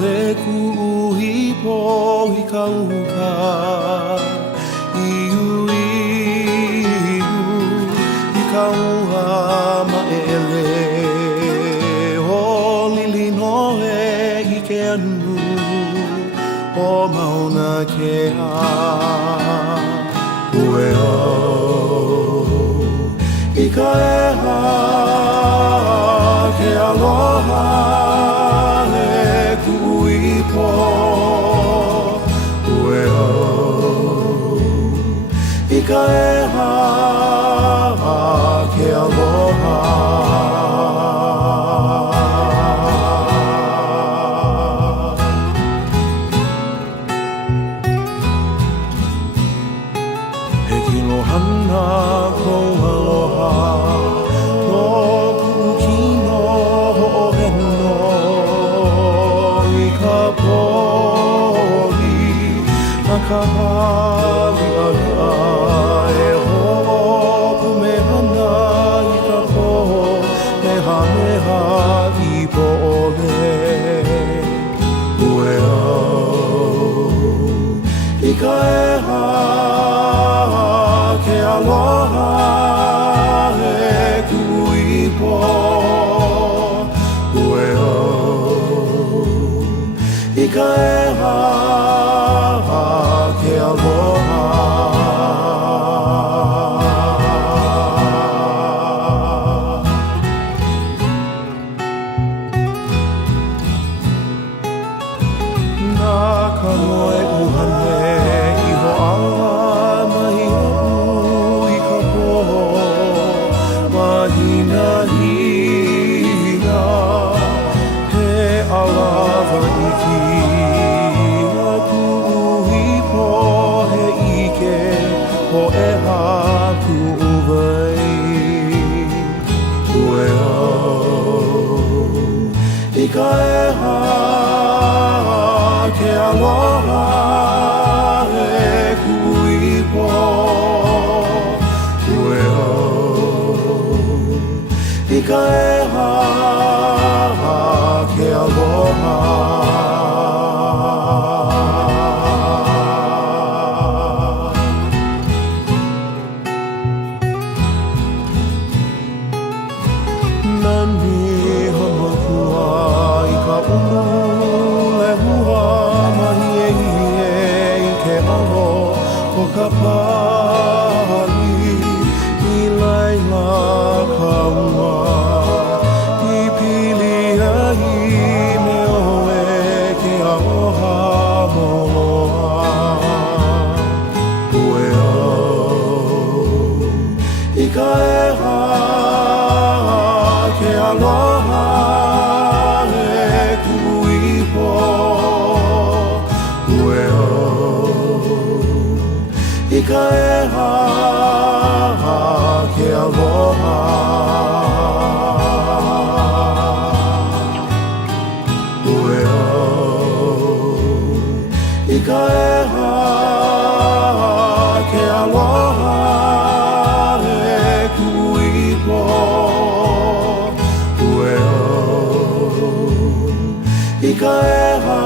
he kuhi po hi kauka iu i kauha maele ho lili no e i ke anu o mauna ke a ue o i ka eha ke aloha he kui po ue o i ka eha ke aloha he kilo hana ko aloha ka hali ana e hopu me hana i ka poho meha i po'ole ue au i ka eha ke aloha he kui po ue au i ka eha ke aloha nā ka moe uhane i ho'aha mahi i ka poho mahina hina he alawa iki ho e haku uwai ue au i ka eha ke aloha he kui po ue au i ka eha ke aloha nani hamakua i ka le hua mahi e i ke alo o ka pali i laila ka ua i pili ai me oe ke aloha moloa ue au i ka eha ke aloha he kui po ue au i ka eha ke aloha ue au i ka eha ke aloha he kui po i ka eha